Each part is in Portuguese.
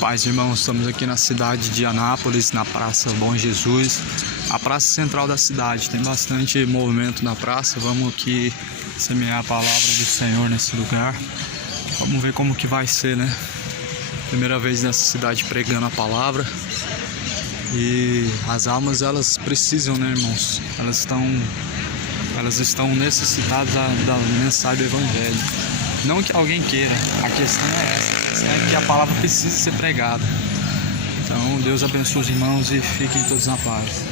Paz, irmãos, estamos aqui na cidade de Anápolis, na Praça Bom Jesus, a praça central da cidade. Tem bastante movimento na praça. Vamos aqui semear a palavra do Senhor nesse lugar. Vamos ver como que vai ser, né? Primeira vez nessa cidade pregando a palavra. E as almas, elas precisam, né, irmãos? Elas estão necessitadas da mensagem do Evangelho. Não que alguém queira, a questão é essa. A questão é que a palavra precisa ser pregada. Então, Deus abençoe os irmãos e fiquem todos na paz.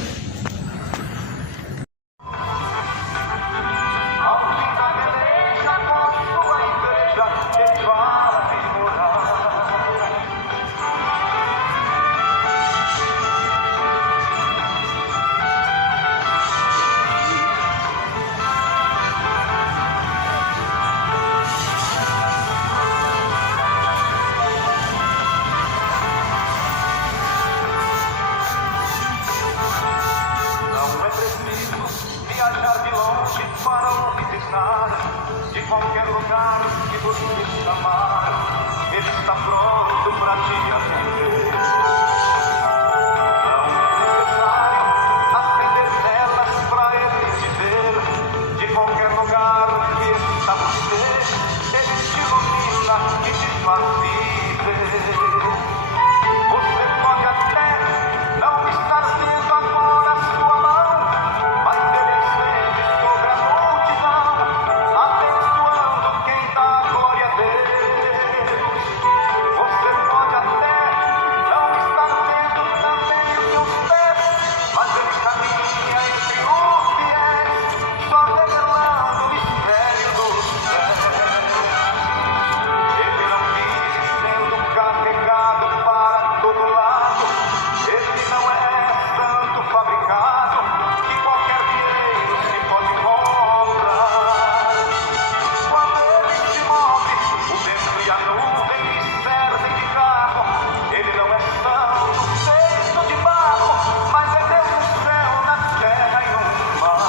De qualquer lugar que você chamar, Ele está pronto para te atender. Não é necessário acender velas para Ele te ver. De qualquer lugar que está você, Ele te ilumina e te faz viver. Você pode até não estar tendo agora a sua mão, mas Ele estende sobre a multidão, abençoando quem dá glória a Deus. Você pode até não estar vendo também os seus pés, mas Ele caminha entre os fiéis, só revelando o mistério dos céus. Ele não vive sendo carregado para todo lado. Ele não é santo fabricado que qualquer dinheiro se pode comprar. Quando Ele se move, o vento e a nuvem lhe servem de carro. Ele não é santo feito de barro, mas é Deus no céu, na terra e no mar.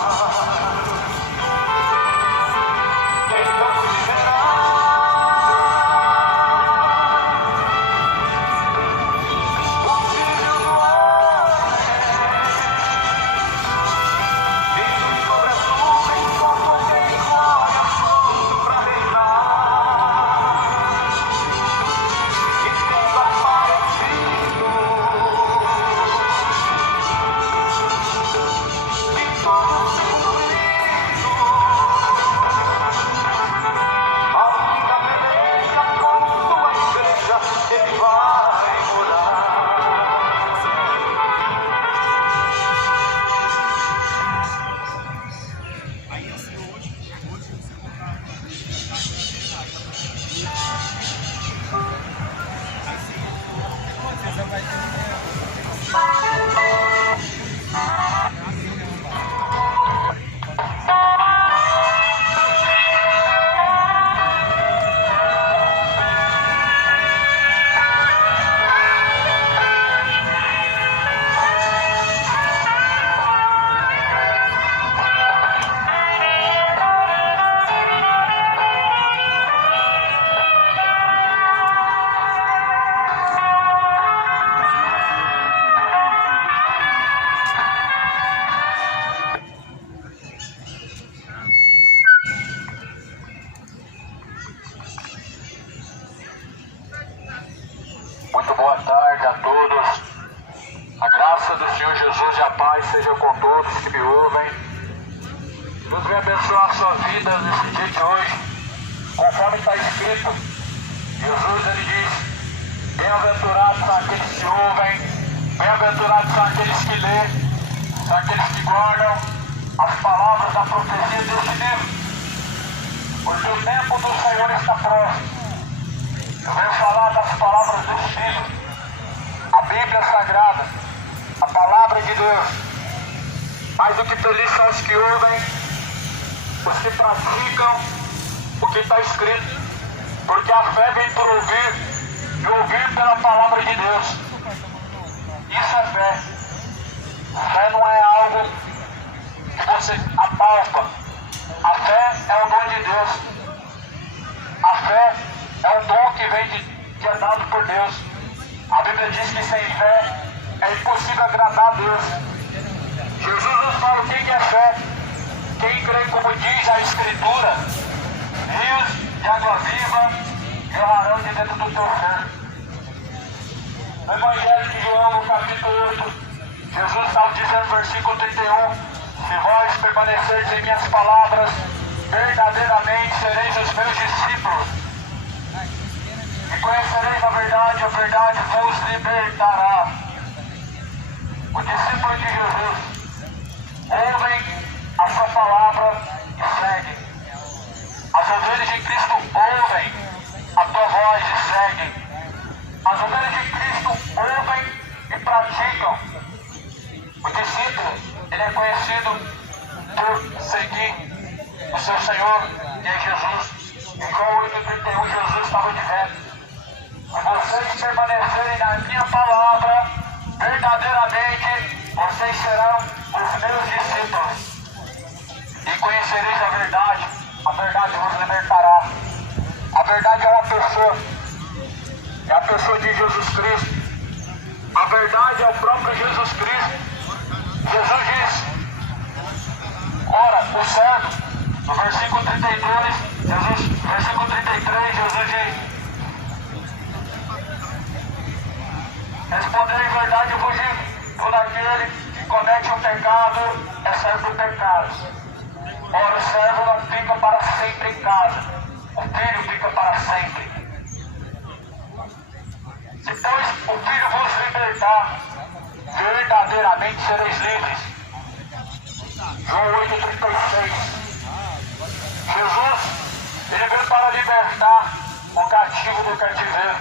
Então se verá o Filho do Homem vindo sobre as nuvens com poder e glória, pronto para reinar. E tendo aparecido, de todo se cumprido, ao fim da peleja com sua igreja, Ele vai morar. Muito boa tarde a todos. A graça do Senhor Jesus e a paz seja com todos que me ouvem. Deus venha abençoar a sua vida nesse dia de hoje, conforme está escrito. Jesus, Ele diz: bem-aventurados são aqueles que ouvem, bem-aventurados são aqueles que lêem, são aqueles que guardam as palavras da profecia deste livro, porque o tempo do Senhor está próximo. Eu venho falar das palavras deste livro, a Bíblia Sagrada, a Palavra de Deus. Mais do que felizes são os que ouvem, os que praticam o que está escrito, porque a fé vem por ouvir, e ouvir pela palavra. palavra de Deus. Isso é fé. Fé não é algo que você apalpa. A fé é um dom de Deus. A fé é um dom que vem que é dado por Deus. A Bíblia diz que sem fé é impossível agradar a Deus. Jesus nos fala o que é fé. Quem crê, como diz a Escritura, rios de água viva jorrarão de dentro do teu ser. No Evangelho de João, no capítulo 8, Jesus estava dizendo no versículo 31, se vós permanecerdes em minhas palavras, verdadeiramente sereis os meus discípulos. E conhecereis a verdade vos libertará. O discípulo de Jesus ouvem a sua palavra e seguem. As ovelhas de Cristo ouvem a tua voz e seguem. As ovelhas de Cristo ouvem e praticam. O discípulo, ele é conhecido por seguir o seu Senhor, e é Jesus. Em João 8,31, Jesus estava dizendo: se vocês permanecerem na minha palavra, verdadeiramente vocês serão os meus discípulos. E conhecereis a verdade vos libertará. A verdade é uma pessoa, é a pessoa de Jesus Cristo. A verdade é o próprio Jesus Cristo. Jesus diz, ora, o servo, no versículo 32, versículo 33, Jesus diz: respondei em verdade vos digo, todo aquele que comete um pecado é servo do pecado. Ora, o servo não fica para sempre em casa, o filho fica para sempre. Se pois o filho vos libertar, verdadeiramente sereis livres. João 8,36. Jesus, ele veio para libertar o cativo do cativeiro.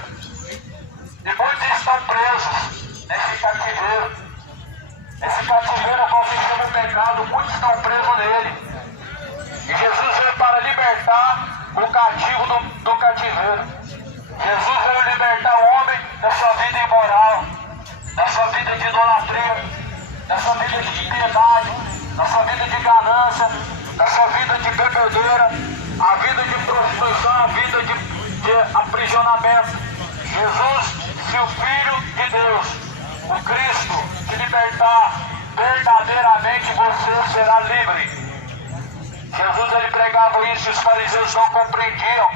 E muitos estão presos nesse cativeiro. Esse cativeiro consiste no pecado, muitos estão presos nele. E Jesus veio para libertar o cativo do cativeiro. Jesus veio libertar o homem da sua vida imoral, da sua vida de idolatria, da sua vida de impiedade, da sua vida de ganância, da sua vida de bebedeira, a vida de prostituição, a vida de aprisionamento. Jesus, se o Filho de Deus, o Cristo, te libertar, verdadeiramente você será livre. Jesus, ele pregava isso e os fariseus não compreendiam.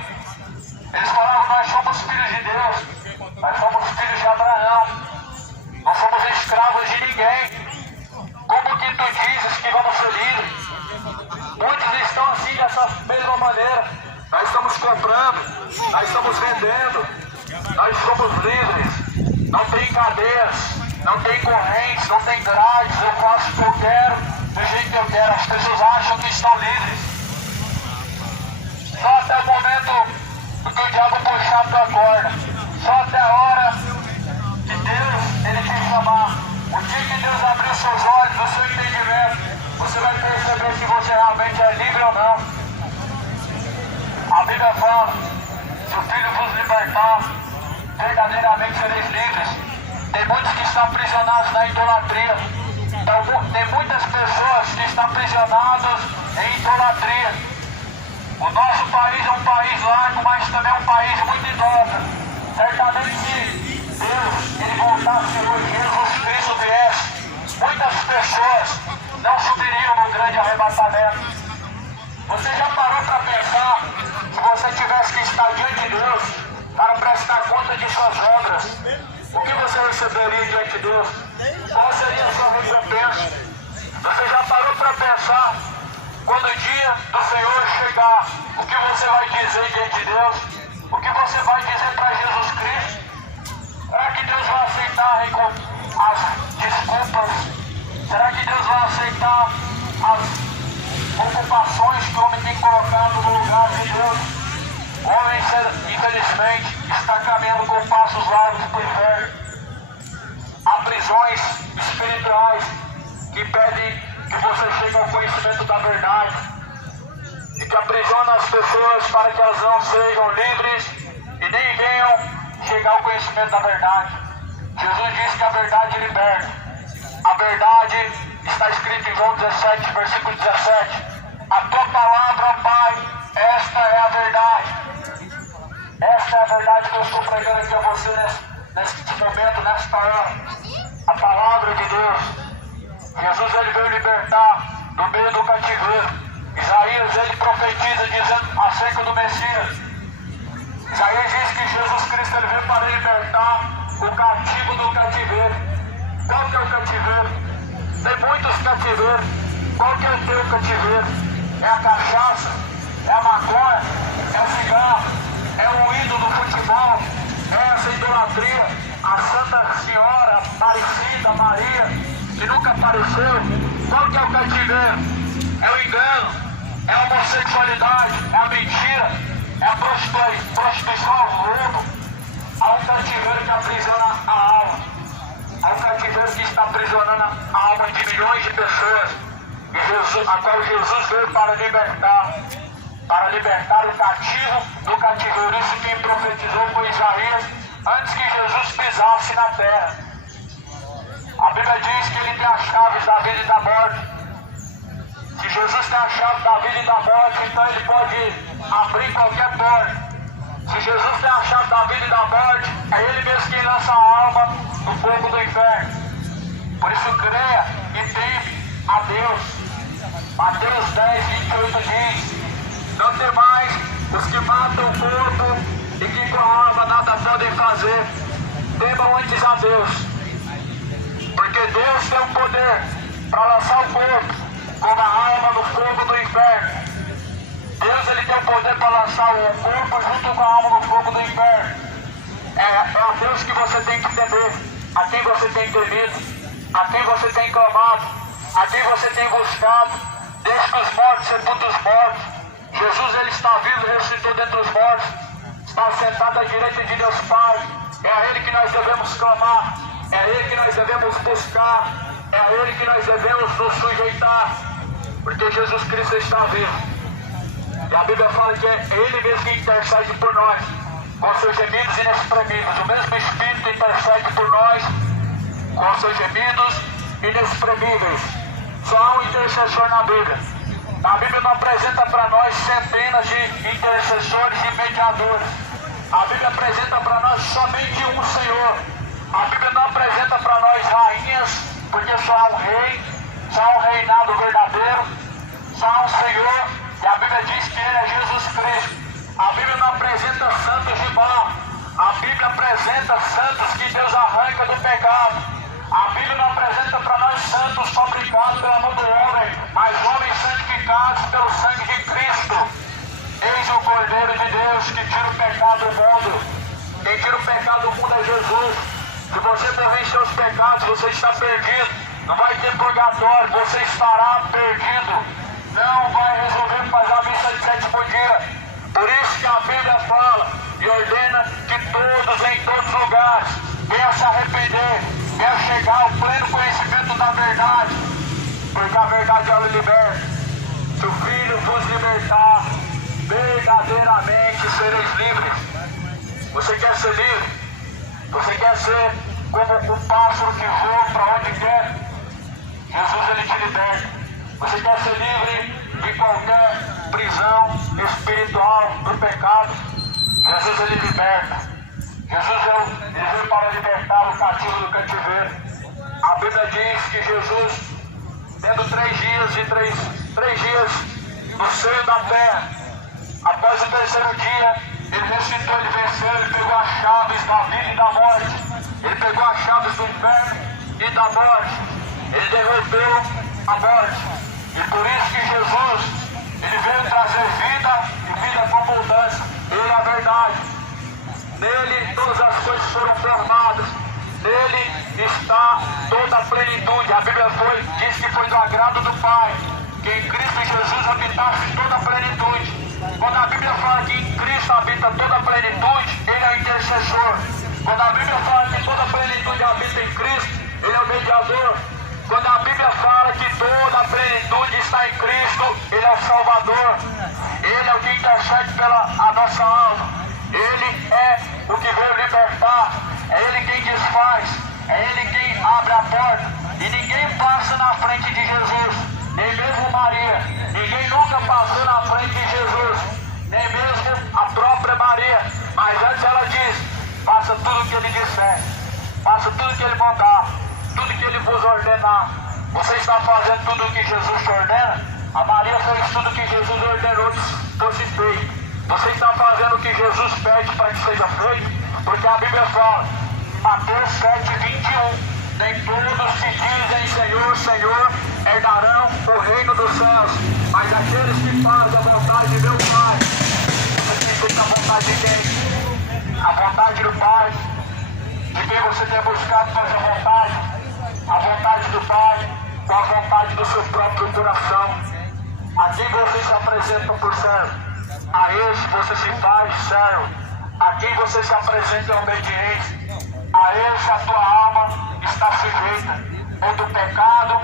Eles falavam: nós somos filhos de Deus, nós somos filhos de Abraão, não somos escravos de ninguém. Como que tu dizes que vamos ser livres? Muitos estão assim dessa mesma maneira. Nós estamos comprando, nós estamos vendendo, nós somos livres. Não tem cadeias, não tem correntes, não tem grades. Eu faço o que eu quero, do jeito que eu quero. As pessoas acham que estão livres. Só até o momento que o diabo puxar a tua corda. Só até a hora que Deus, ele te chamar. O dia que Deus abrir os seus olhos, o seu entendimento, você vai perceber se você realmente é livre ou não. A Bíblia fala: se o Filho vos libertar, verdadeiramente sereis livres. Tem muitos que estão aprisionados na idolatria. Tem muitas pessoas que estão aprisionadas em idolatria. O nosso país é um país largo, mas também é um país muito idólatra. Certamente, se Deus, ele voltasse hoje, Jesus Cristo viesse, muitas pessoas não subiriam no grande arrebatamento. Você já parou para pensar, se você tivesse que estar diante de Deus para prestar conta de suas obras, o que você receberia diante de Deus? Qual seria a sua recompensa? Você já parou para pensar, quando o dia do Senhor chegar, o que você vai dizer diante de Deus? O que você vai dizer para Jesus Cristo? Será que Deus vai aceitar as desculpas? Será que Deus vai aceitar as ocupações que o homem tem colocado no lugar de Deus? O homem, infelizmente, está caminhando com passos largos para o inferno. Há prisões espirituais que impedem que você chegue ao conhecimento da verdade e que aprisionam as pessoas para que elas não sejam livres e nem venham chegar ao conhecimento da verdade. Jesus disse que a verdade liberta. A verdade está escrita em João 17, versículo 17. A tua palavra, ó Pai, esta é a verdade. Esta é a verdade que eu estou pregando aqui a você nesse momento, nesta hora. A palavra de Deus. Jesus, ele veio libertar do meio do cativeiro. Isaías, ele profetiza dizendo acerca do Messias. Isaías diz que Jesus Cristo, ele veio para libertar o cativo do cativeiro. Qual que é o cativeiro? Tem muitos cativeiros. Qual que é o teu cativeiro? É a cachaça? É a maconha? É o cigarro? É o ídolo do futebol? É essa idolatria? A Santa Senhora Aparecida, Maria, que nunca apareceu? Qual que é o cativeiro? É o engano? É a homossexualidade? É a mentira? É a prostituição ao roubo? Há um cativeiro que aprisiona a alma. Há um cativeiro que está aprisionando a alma de milhões de pessoas. A qual Jesus veio para libertar o cativo do cativeiro. Isso quem profetizou foi Isaías antes que Jesus pisasse na terra. A Bíblia diz que ele tem as chaves da vida e da morte. Se Jesus tem a chave da vida e da morte, então ele pode abrir qualquer porta. Se Jesus tem a chave da vida e da morte, é ele mesmo quem lança a alma no fogo do inferno. Por isso creia e teme a Deus. Mateus 10, 28 diz: não temais os que matam o corpo e que com a alma nada podem fazer. Temam antes a Deus, porque Deus tem o poder para lançar o corpo como a alma no fogo do inferno. Deus, ele tem o poder para lançar o corpo junto com a alma no fogo do inferno. É a Deus que você tem que temer, a quem você tem temido, a quem você tem clamado, a quem você tem buscado. Deixe que os mortos sepultem os mortos. Jesus, ele está vivo, ressuscitou dentre os mortos, está sentado à direita de Deus Pai. É a ele que nós devemos clamar, é a ele que nós devemos buscar, é a ele que nós devemos nos sujeitar, porque Jesus Cristo está vivo. E a Bíblia fala que é ele mesmo que intercede por nós, com seus gemidos inexprimíveis. O mesmo Espírito intercede por nós, com seus gemidos inexprimíveis. Só há um intercessor na Bíblia. A Bíblia não apresenta para nós centenas de intercessores e mediadores. A Bíblia apresenta para nós somente um Senhor. A Bíblia não apresenta para nós rainhas, porque só há um rei, só há um reinado verdadeiro, só há um Senhor. E a Bíblia diz que ele é Jesus Cristo. A Bíblia não apresenta santos de barro. A Bíblia apresenta santos que Deus arranca do pecado. A Bíblia não apresenta para nós santos fabricados pela mão do homem, mas homens santificados pelo sangue de Cristo. Eis o Cordeiro de Deus que tira o pecado do mundo. Quem tira o pecado do mundo é Jesus. Se você morrer em seus pecados, você está perdido. Não vai ter purgatório, você estará perdido. Não vai resolver fazer a missa de sétimo dia. Por isso que a Bíblia fala e ordena que todos, em todos os lugares, venham se arrepender, venham chegar ao pleno conhecimento da verdade, porque a verdade ela liberta. Se o Filho vos libertar, verdadeiramente sereis livres. Você quer ser livre? Você quer ser como um pássaro que voa para onde quer? Jesus, ele te liberta. Você quer ser livre de qualquer prisão espiritual do pecado? Jesus, ele liberta. Jesus, ele veio para libertar o cativo do cativeiro. A Bíblia diz que Jesus, tendo 3 dias no seio da terra, após o 3º dia, ele ressuscitou, ele venceu, ele pegou as chaves da vida e da morte. Ele pegou as chaves do inferno e da morte. Ele derrotou a morte. E por isso que Jesus, ele veio trazer vida e vida com abundância. Ele é a verdade. Nele todas as coisas foram formadas. Nele está toda a plenitude. A Bíblia diz que foi do agrado do Pai que em Cristo Jesus habitasse toda a plenitude. Quando a Bíblia fala que em Cristo habita toda a plenitude, ele é intercessor. Quando a Bíblia fala que toda a plenitude habita em Cristo, ele é o mediador. Quando a Bíblia fala que toda a plenitude está em Cristo, ele é o Salvador. Ele é o que intercede pela a nossa alma. Ele é o que veio libertar faz. É Ele quem abre a porta. E ninguém passa na frente de Jesus, nem mesmo Maria. Ninguém nunca passou na frente de Jesus, nem mesmo a própria Maria. Mas antes ela diz: faça tudo o que Ele disser, faça tudo o que Ele mandar, tudo que Ele vos ordenar. Você está fazendo tudo o que Jesus te ordena? A Maria fez tudo o que Jesus ordenou que fosse feito. Você está fazendo o que Jesus pede para que seja feito? Porque a Bíblia fala, em Mateus 7:21, nem todos que dizem Senhor, Senhor, herdarão o reino dos céus, mas aqueles que fazem a vontade de meu Pai. Você tem feito a vontade de quem? A vontade do Pai. De quem você tem buscado fazer a vontade? A vontade do Pai ou a vontade do seu próprio coração? A quem você se apresenta por servo? A esse você se faz servo. A quem você se apresenta em obediência? A esse a tua alma está sujeita, ou do pecado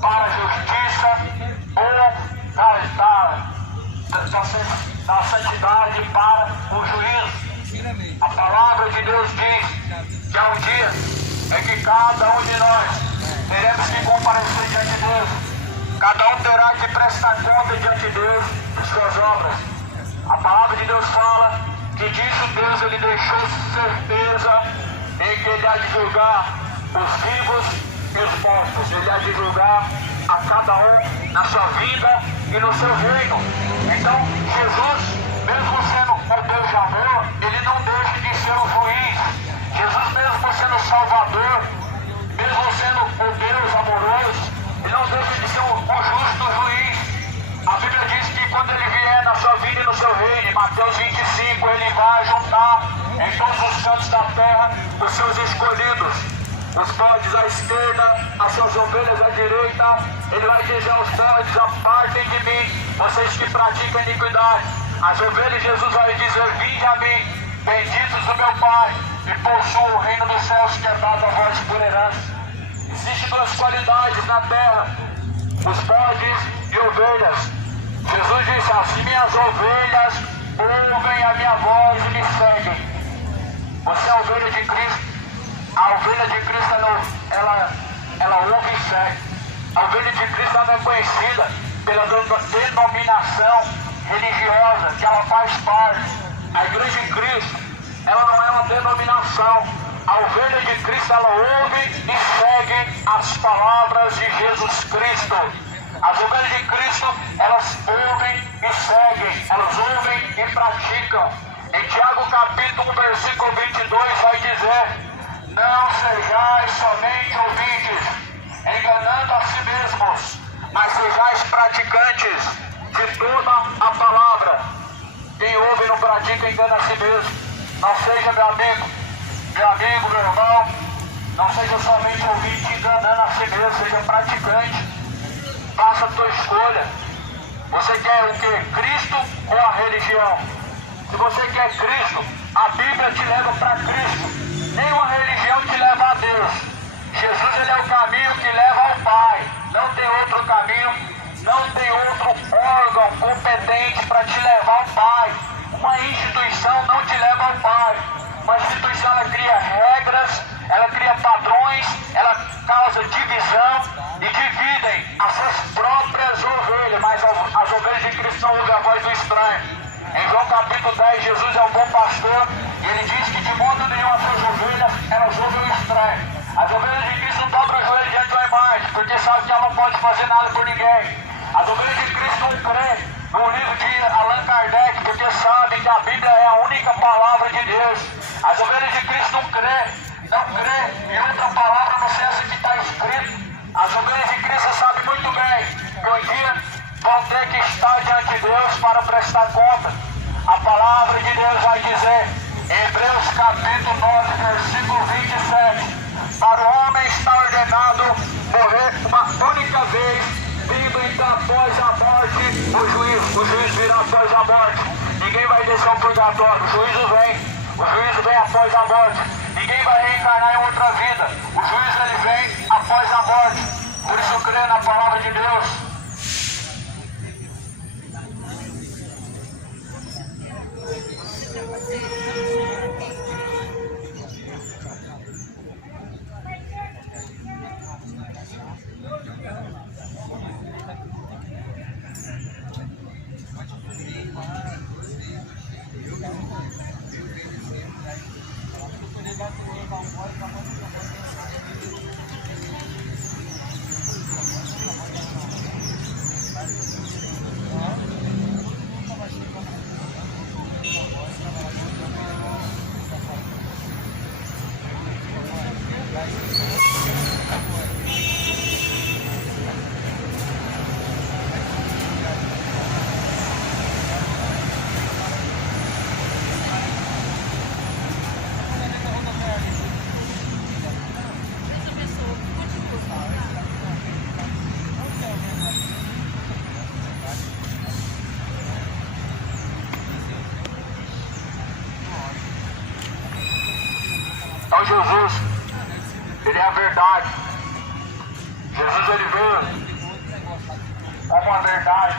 para a justiça, ou da santidade para o juízo. A palavra de Deus diz que há um dia em que cada um de nós teremos que comparecer diante de Deus. Cada um terá que prestar conta diante de Deus de suas obras. A palavra de Deus fala que disso Deus ele deixou certeza em que Ele há de julgar os vivos e os mortos. Ele há de julgar a cada um na sua vida e no seu reino. Então, Jesus, mesmo sendo o Deus de amor, Ele não deixa de ser o juiz. Jesus, mesmo sendo o Salvador, mesmo sendo o Deus amoroso, Ele não deixa de ser o justo juiz. A Bíblia diz que quando Ele vier na sua vida e no seu reino, em Mateus 25, Ele vai juntar em todos os cantos da terra os seus escolhidos, os bodes à esquerda, as suas ovelhas à direita. Ele vai dizer aos bodes: apartem de mim, vocês que praticam iniquidade. As ovelhas, Jesus vai dizer: vinde a mim, benditos do meu Pai, e possuam o reino dos céus que é dado a vós por herança. Existem duas qualidades na terra: os bodes e ovelhas. Jesus disse: as minhas ovelhas ouvem a minha voz e me seguem. Você é a ovelha de Cristo. A ovelha de Cristo ela ouve e segue. A ovelha de Cristo ela é conhecida pela denominação religiosa que ela faz parte. A igreja de Cristo ela não é uma denominação. A ovelha de Cristo ela ouve e segue as palavras de Jesus Cristo. As ovelhas de Cristo, elas ouvem e seguem, elas ouvem e praticam. Em Tiago capítulo 1, versículo 22 vai dizer: não sejais somente ouvintes, enganando a si mesmos, mas sejais praticantes de toda a palavra. Quem ouve e não pratica engana a si mesmo. Não seja meu amigo, meu irmão, não seja somente ouvinte enganando a si mesmo, seja praticante. Faça a tua escolha. Você quer o que? Cristo ou a religião? Se você quer Cristo, a Bíblia te leva para Cristo. Nenhuma religião te leva a Deus. Jesus ele é o caminho que leva ao Pai. Não tem outro caminho, não tem outro órgão competente para te levar ao Pai. Uma instituição não te leva ao Pai. Uma instituição ela cria regras, ela cria padrões, ela causa divisão e dividem as suas próprias ovelhas, mas as ovelhas de Cristo não ouvem a voz do estranho. Em João capítulo 10, Jesus é o bom pastor e ele diz que de modo nenhum as suas ovelhas elas ouvem o estranho. As ovelhas de Cristo não dobram os joelhos diante da imagem, porque sabe que ela não pode fazer nada por ninguém. As ovelhas de Cristo não crê no livro de Allan Kardec, porque sabem que a Bíblia é a única palavra de Deus. As ovelhas de Cristo não crê em outra palavra a não ser essa que está escrito. As ovelhas de Cristo sabem muito bem que um dia vão ter que estar diante de Deus para prestar conta. A palavra de Deus vai dizer, em Hebreus capítulo 9, versículo 27, para o homem está ordenado morrer uma única vez, vindo então após a morte o juízo virá após a morte. Ninguém vai descer ao purgatório, o juízo vem após a morte. Ninguém vai reencarnar em outra vida, o juízo ele vem após a morte. Por isso crê na palavra de Deus. Então Jesus, Ele é a verdade. Jesus, Ele veio como a verdade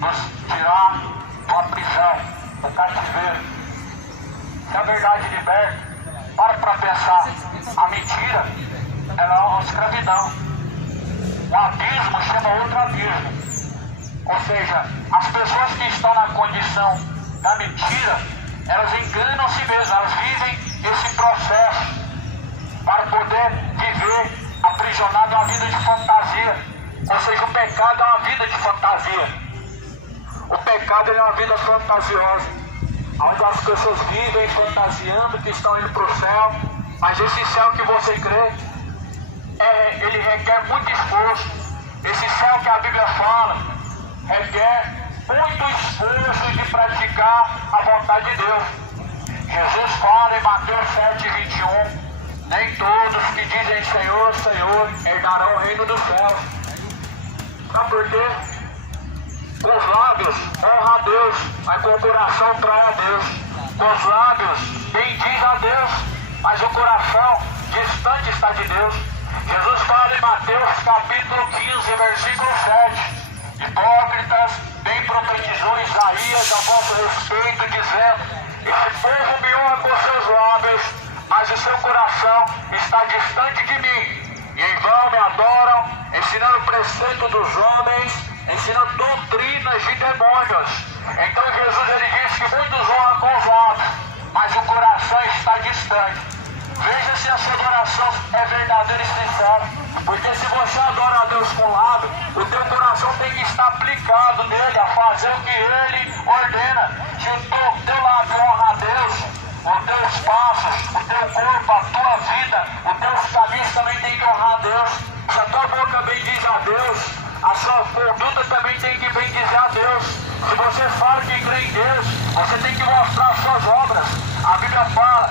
nos tirar da prisão, do cativeiro. Se a verdade liberta, para pensar, a mentira, ela é uma escravidão. O abismo chama outro abismo. Ou seja, as pessoas que estão na condição da mentira, elas enganam a si mesmas, elas vivem esse processo para poder viver aprisionado a uma vida de fantasia. Ou seja, o pecado é uma vida de fantasia. O pecado é uma vida fantasiosa, onde as pessoas vivem fantasiando que estão indo para o céu, mas esse céu que você crê, ele requer muito esforço. Esse céu que a Bíblia fala requer muito esforço de praticar a vontade de Deus. Jesus fala em Mateus 7:21, nem todos que dizem Senhor, Senhor, herdarão o reino dos céus. Sabe por quê? Com os lábios honra a Deus, mas com o coração trai a Deus. Com os lábios bendiz a Deus, mas o coração distante está de Deus. Jesus fala em Mateus capítulo 15, versículo 7. Hipócritas, bem profetizou Isaías a vosso respeito, dizendo: esse povo me honra com seus lábios, mas o seu coração está distante de mim. E em vão me adoram, ensinando o preceito dos homens, ensinando doutrinas de demônios. Então Jesus, ele diz que muitos honram com os lábios, mas o coração está distante. Veja se a sua adoração é verdadeira e sincera, porque se você adora a Deus com o lábio, o teu coração tem que estar aplicado nele, a fazer o que ele ordena. Se o teu lábio honra a Deus, os teus passos, o teu corpo, a tua vida, os teus caminhos também tem que honrar a Deus. Se a tua boca bendiz a Deus, a sua conduta também tem que bendizer a Deus. Se você fala que crê em Deus, você tem que mostrar as suas obras. A Bíblia fala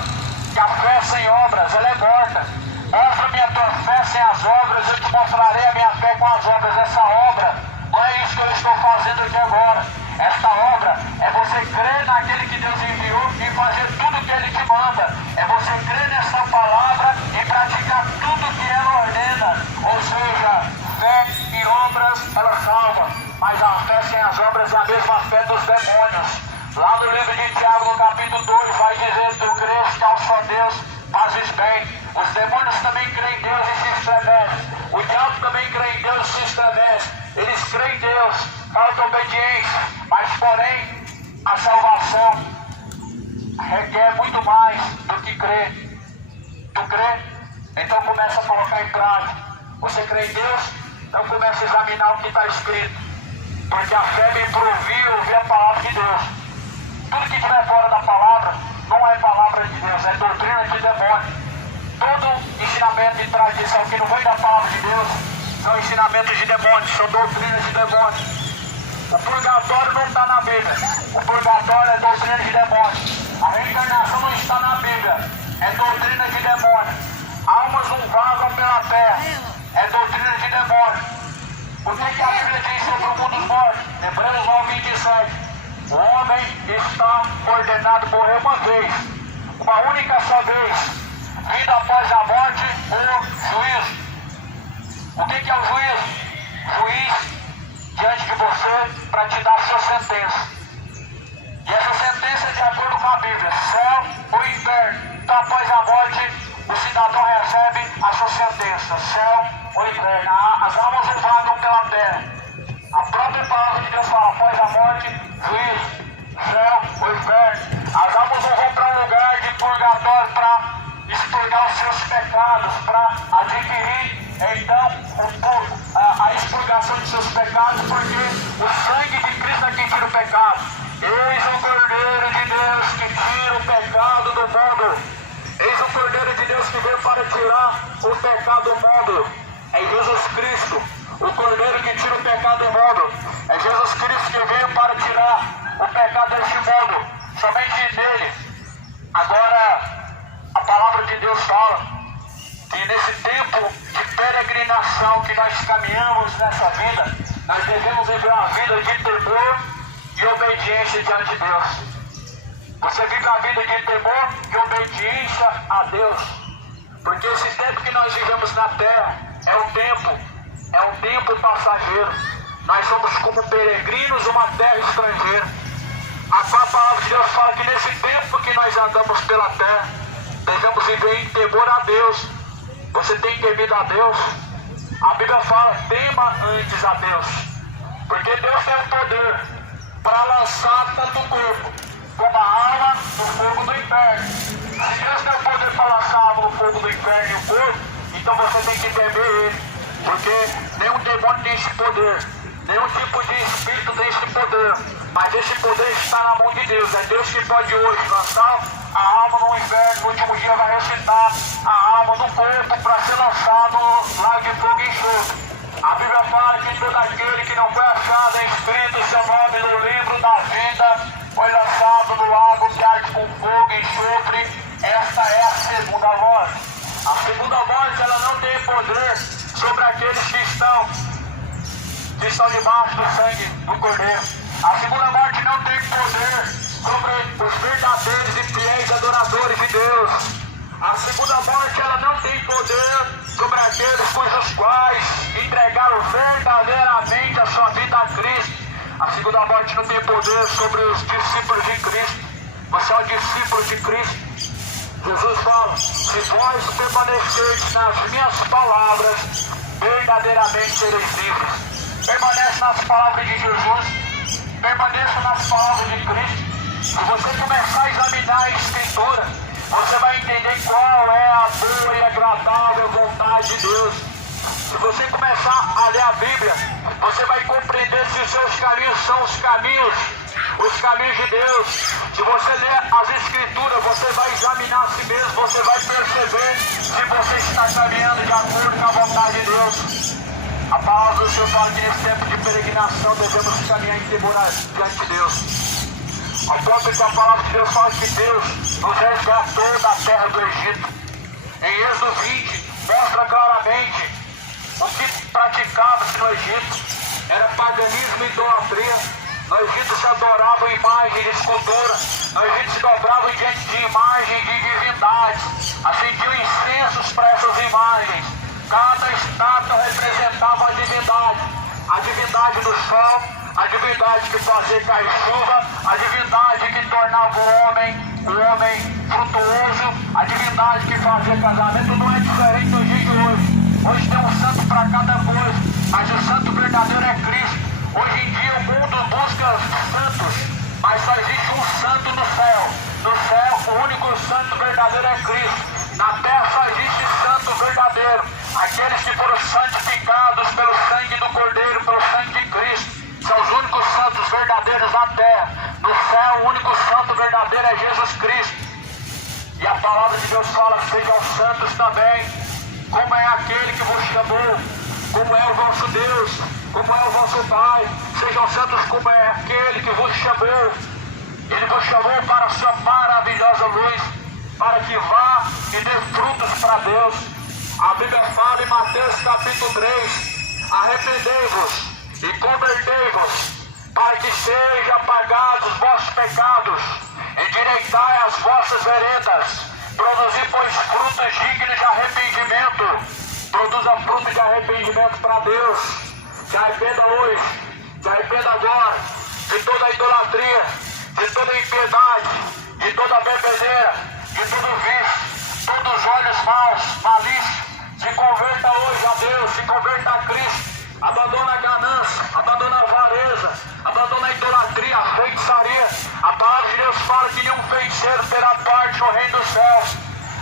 que a fé sem obras, ela é morta. Mostra-me a tua fé sem as obras, eu te mostrarei a minha fé com as obras. Essa obra não é isso que eu estou fazendo aqui agora. Esta obra é você crer naquele que Deus enviou e fazer tudo que Ele te manda. É você crer nessa palavra e praticar tudo que ela ordena. Ou seja, fé e obras, ela salva. Mas a fé sem as obras é a mesma fé dos demônios. Lá no livro de Tiago, no capítulo 2, vai dizer: tu crês que ao só Deus fazes bem. Os demônios também creem em Deus e se estremecem. O diabo também crê em Deus e se estremece. Eles creem em Deus, falta obediência. Mas, porém, a salvação requer muito mais do que crer. Tu crê? Então começa a colocar em prática. Você crê em Deus? Então começa a examinar o que está escrito. Porque a fé me improvia ouvir a palavra de Deus. Tudo que estiver fora da palavra não é palavra de Deus, é doutrina de demônio. Todo ensinamento e tradição que não vem da palavra de Deus são ensinamentos de demônios, são doutrinas de demônios. O purgatório não está na Bíblia. O purgatório é doutrina de demônios. A reencarnação não está na Bíblia, é doutrina de demônio. Almas não vagam pela terra, é doutrina de demônio. O que a Bíblia diz sobre o mundo dos mortos? Hebreus 9:27. O homem está ordenado morrer uma vez, uma única só vez, vida após a morte, o juízo. O que é o juízo? Juiz diante de você para te dar a sua sentença. E essa sentença é de acordo com a Bíblia: céu ou inferno. Então após a morte, o cidadão recebe a sua sentença: céu ou inferno. As almas não vagam pela terra. A própria palavra de Deus fala: após a morte, juízo, céu ou inferno. As almas não vão para um lugar de purgatório para expurgar os seus pecados, para adquirir então a expurgação de seus pecados, porque o sangue de Cristo é quem tira o pecado. Eis o Cordeiro de Deus que tira o pecado do mundo. Eis o Cordeiro de Deus que veio para tirar o pecado do mundo. É Jesus Cristo, o Cordeiro que tira o pecado do mundo. É Jesus Cristo que veio para tirar o pecado deste mundo. Somente nele. Agora, a palavra de Deus fala que nesse tempo de peregrinação que nós caminhamos nessa vida, nós devemos viver uma vida de temor e obediência diante de Deus. Você vive a vida de temor e obediência a Deus. Porque esse tempo que nós vivemos na terra é um tempo passageiro. Nós somos como peregrinos numa terra estrangeira. A palavra de Deus fala que nesse tempo que nós andamos pela terra, devemos viver em temor a Deus. Você tem temido a Deus? A Bíblia fala, tema antes a Deus. Porque Deus tem o poder para lançar tanto o corpo como a alma no fogo do inferno. Se Deus tem o poder para lançar a alma no fogo do inferno e o corpo, então você tem que temer Ele. Porque nenhum demônio tem esse poder. Nenhum tipo de espírito tem esse poder. Mas esse poder está na mão de Deus. É Deus que pode hoje lançar a alma no inferno. No último dia vai ressuscitar a alma do corpo para ser lançado no lago de fogo e enxofre. A Bíblia fala que todo aquele que não foi achado inscrito seu nome no livro da vida foi lançado no lago que arde com fogo e enxofre. Esta é a segunda morte. A segunda morte, ela não tem poder sobre aqueles que estão debaixo do sangue do Cordeiro. A segunda morte não tem poder sobre os verdadeiros e fiéis adoradores de Deus. A segunda morte, ela não tem poder sobre aqueles cujos quais entregaram verdadeiramente a sua vida a Cristo. A segunda morte não tem poder sobre os discípulos de Cristo. Você é um discípulo de Cristo. Jesus fala, se vós permanecerdes nas minhas palavras, verdadeiramente sereis livres. Permanece nas palavras de Jesus, permaneça nas palavras de Cristo. Se você começar a examinar a Escritura, você vai entender qual é a boa e agradável vontade de Deus. Se você começar a ler a Bíblia, você vai compreender se os seus caminhos são os caminhos de Deus. Se você ler as Escrituras, você vai examinar a si mesmo, você vai perceber se você está caminhando de acordo com a vontade de Deus. A palavra do Senhor fala que nesse tempo de peregrinação devemos caminhar em temor diante de Deus. Ao ponto que a palavra de Deus fala que Deus nos resgatou da terra do Egito. Em Êxodo 20, mostra claramente o que praticava-se no Egito. Era paganismo e idolatria. No Egito se adoravam imagens de escultura. No Egito se dobravam diante de imagens de divindades. Acendiam incensos para essas imagens. Cada estátua representava a divindade do sol, a divindade que fazia cair chuva, a divindade que tornava o homem frutuoso, a divindade que fazia casamento. Não é diferente do dia de hoje. Hoje tem um santo para cada coisa, mas o santo verdadeiro é Cristo. Hoje em dia o mundo busca santos, mas só existe um santo no céu. No céu, o único santo verdadeiro é Cristo. Na terra só existe santo verdadeiro. Aqueles que foram santificados pelo sangue do Cordeiro, pelo sangue de Cristo, são os únicos santos verdadeiros na terra. No céu, o único santo verdadeiro é Jesus Cristo. E a palavra de Deus fala, sejam santos também, como é aquele que vos chamou, como é o vosso Deus, como é o vosso Pai. Sejam santos como é aquele que vos chamou. Ele vos chamou para a sua maravilhosa luz, para que vá e dê frutos para Deus. A Bíblia fala em Mateus capítulo 3, arrependei-vos e convertei-vos, para que sejam apagados os vossos pecados, endireitai as vossas veredas, produzi, pois, frutos dignos de arrependimento. Produza fruto de arrependimento para Deus. Se arrependa hoje, se arrependa agora de toda a idolatria, de toda a impiedade, de toda a bebedeira, de todo vício, todos os olhos maus, malícia. Se converta hoje a Deus, se converta a Cristo. Abandona a ganância, abandona a avareza, abandona a idolatria, a feitiçaria. A palavra de Deus fala que nenhum feiticeiro terá parte no reino dos céus.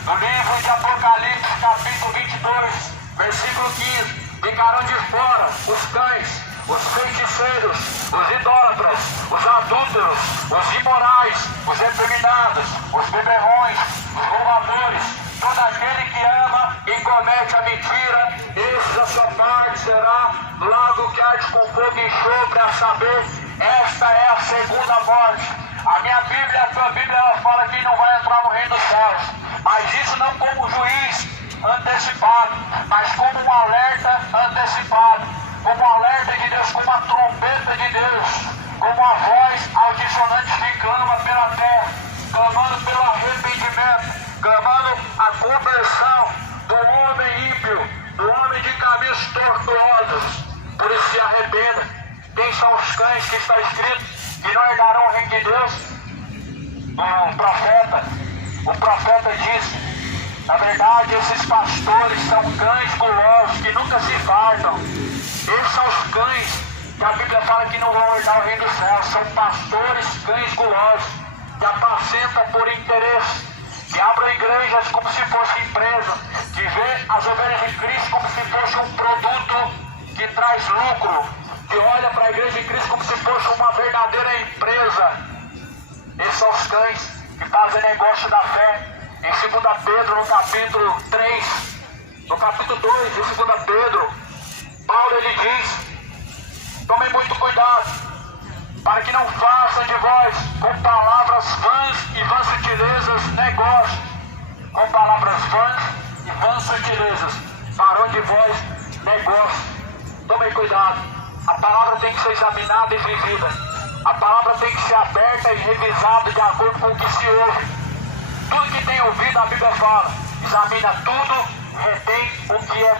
No livro de Apocalipse, capítulo 22, versículo 15. Ficarão de fora os cães, os feiticeiros, os idólatras, os adúlteros, os imorais, os efeminados, os beberrões, os roubadores, todo aquele que ama e comete a mentira, esse a sua parte será no lago que arde com fogo e enxofre, a saber, esta é a segunda morte. A minha Bíblia, a tua Bíblia, ela fala que não vai entrar no reino dos céus, mas isso não como juiz antecipado, mas como um alerta antecipado, como um alerta de Deus, como a trombeta de Deus, como a voz altissonante que clama pela terra, clamando pelo arrependimento, clamando a conversão do homem ímpio, do homem de caminhos tortuosos. Por isso se arrependa. Quem são os cães que está escrito que não herdarão o reino de Deus? O profeta disse: na verdade, esses pastores são cães gulosos que nunca se fartam. Esses são os cães que a Bíblia fala que não vão herdar o reino dos céus. São pastores, cães gulosos, que apacentam por interesse, que abrem igrejas como se fosse empresa, que vê as ovelhas de Cristo como se fosse um produto que traz lucro, que olha para a igreja de Cristo como se fosse uma verdadeira empresa. Esses são os cães que fazem negócio da fé. Em 2 Pedro, no capítulo 3, no capítulo 2 de 2 Pedro, Paulo ele diz: tomem muito cuidado, para que não façam de vós, com palavras vãs e vãs sutilezas, negócio. Com palavras vãs e vãs sutilezas, farão de vós negócio. Tomem cuidado, a palavra tem que ser examinada e vivida. A palavra tem que ser aberta e revisada de acordo com o que se ouve. Tudo que tem ouvido, a Bíblia fala: examina tudo, retém o que é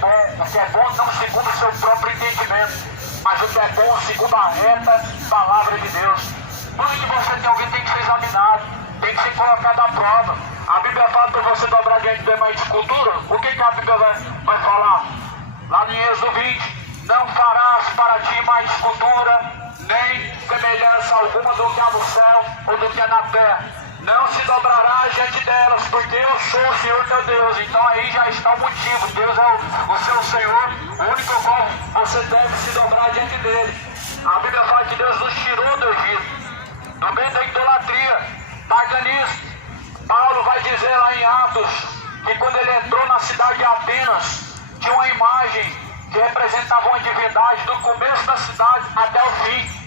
bom não segundo o seu próprio entendimento, mas o que é bom segundo a reta palavra de Deus. Tudo que você tem ouvido tem que ser examinado, tem que ser colocado à prova. A Bíblia fala para você dobrar diante de uma escultura. O que a Bíblia vai falar? Lá em Êxodo 20: não farás para ti mais escultura, nem semelhança alguma do que há no céu ou do que há na terra. Não se dobrará diante delas, porque eu sou o Senhor teu Deus. Então aí já está o motivo. Deus é o seu Senhor, o único ao qual você deve se dobrar diante dele. A Bíblia fala que Deus nos tirou do Egito, do meio da idolatria, paganismo. Paulo vai dizer lá em Atos que quando ele entrou na cidade de Atenas, tinha uma imagem que representava uma divindade do começo da cidade até o fim.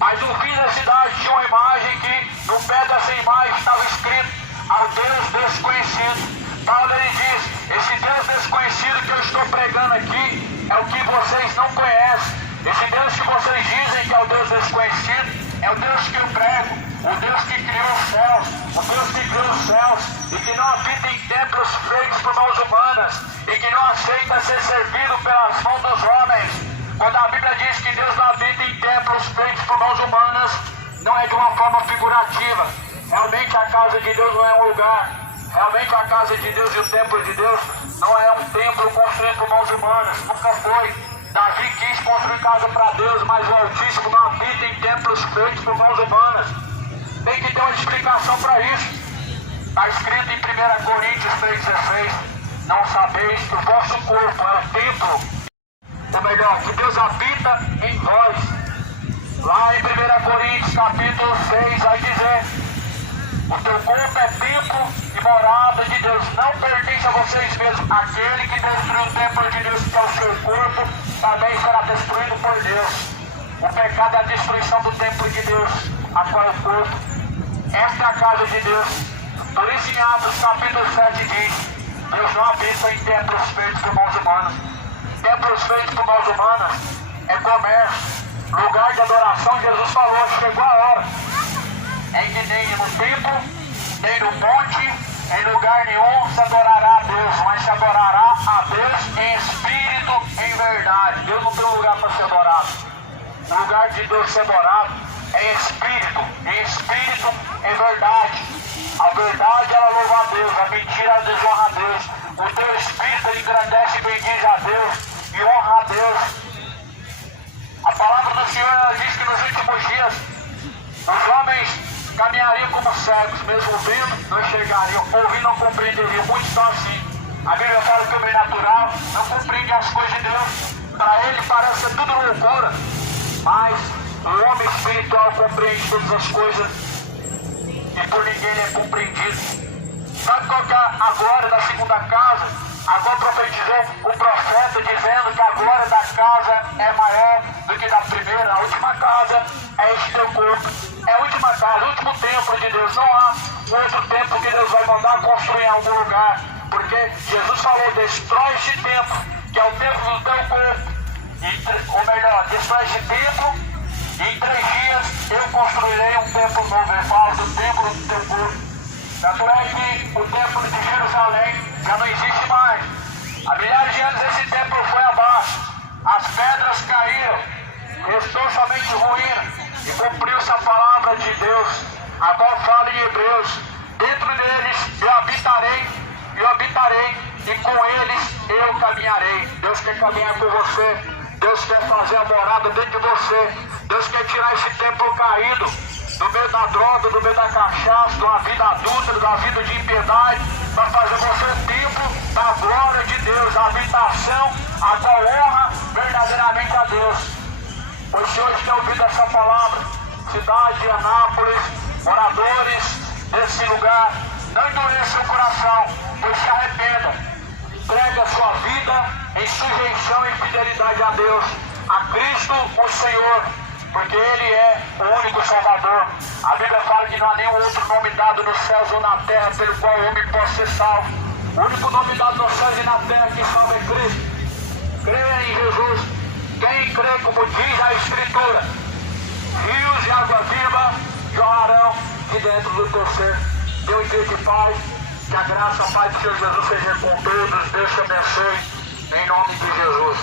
Mas no fim da cidade tinha uma imagem que no pé dessa imagem estava escrito: ao Deus desconhecido. Paulo ele diz: esse Deus desconhecido que eu estou pregando aqui é o que vocês não conhecem. Esse Deus que vocês dizem que é o Deus desconhecido é o Deus que eu prego, o Deus que criou os céus, o Deus que criou os céus e que não habita em templos feitos por mãos humanas e que não aceita ser servido pelas mãos dos homens. Quando a Bíblia diz que Deus não habita em templos feitos por mãos humanas, não é de uma forma figurativa. Realmente a casa de Deus não é um lugar. Realmente a casa de Deus e o templo de Deus não é um templo construído por mãos humanas. Nunca foi. Davi quis construir casa para Deus, mas o Altíssimo não habita em templos feitos por mãos humanas. Tem que ter uma explicação para isso. Está escrito em 1 Coríntios 3,16: não sabeis que o vosso corpo é o templo, ou melhor, que Deus habita em vós. Lá em 1 Coríntios capítulo 6 vai dizer: o teu corpo é templo e morada de Deus, não pertence a vocês mesmos. Aquele que destruiu o templo de Deus, que é o seu corpo, também será destruído por Deus. O pecado é a destruição do templo de Deus, a qual é o corpo. Esta é a casa de Deus. Por isso em Atos capítulo 7 diz: Deus não habita em templos feitos por mãos humanas. Templos feitos por mãos humanas é comércio, lugar de adoração. Jesus falou: chegou a hora em que nem no templo, nem no monte, em lugar nenhum se adorará a Deus, mas se adorará a Deus em espírito, em verdade. Deus não tem um lugar para ser adorado. O lugar de Deus ser adorado é em espírito, em verdade. A verdade ela louva a Deus, a mentira ela desonra a Deus. O teu espírito ele engrandece e bendiz a Deus e honra a Deus. A palavra do Senhor ela diz que nos últimos dias os homens caminhariam como cegos, mesmo ouvindo, não enxergariam, ouvindo, não compreenderiam. Muitos estão assim. A Bíblia fala que o homem natural não compreende as coisas de Deus. Para ele parece ser tudo loucura, mas o homem espiritual compreende todas as coisas e por ninguém ele é compreendido. Sabe qual que é a glória da segunda casa? Agora profetizou o profeta dizendo que a glória da casa é maior do que da primeira. A última casa é este teu corpo. É a última casa, o último templo de Deus. Não há um outro templo que Deus vai mandar construir em algum lugar. Porque Jesus falou, destrói este templo, que é o templo do teu corpo. Ou melhor, destrói este templo e em 3 dias eu construirei um templo novo. Ele fala do templo do teu corpo. Tanto é que o templo de Jerusalém já não existe mais. Há milhares de anos esse templo foi abaixo. As pedras caíram. Restou somente ruína. E cumpriu-se a palavra de Deus, a qual fala em Hebreus. Dentro deles eu habitarei, e com eles eu caminharei. Deus quer caminhar com você. Deus quer fazer a morada dentro de você. Deus quer tirar esse templo caído do meio da droga, do meio da cachaça, de uma vida adulta, da vida de impiedade, para fazer você o templo da glória de Deus, a habitação, a qual honra verdadeiramente a Deus. Pois se hoje tem ouvido essa palavra, cidade de Anápolis, moradores desse lugar, não endureça o coração, pois se arrependa, entregue a sua vida em sujeição e fidelidade a Deus, a Cristo o Senhor, porque Ele é o único Salvador. A Bíblia fala que não há nenhum outro nome dado nos céus ou na terra pelo qual o homem possa ser salvo. O único nome dado nos céus e na terra que salva é Cristo. Creia em Jesus. Quem crê, como diz a Escritura, rios de água viva jorrarão de dentro do teu ser. Deus dia de paz, que a graça, a paz do Senhor Jesus seja com todos. Deus te abençoe, em nome de Jesus.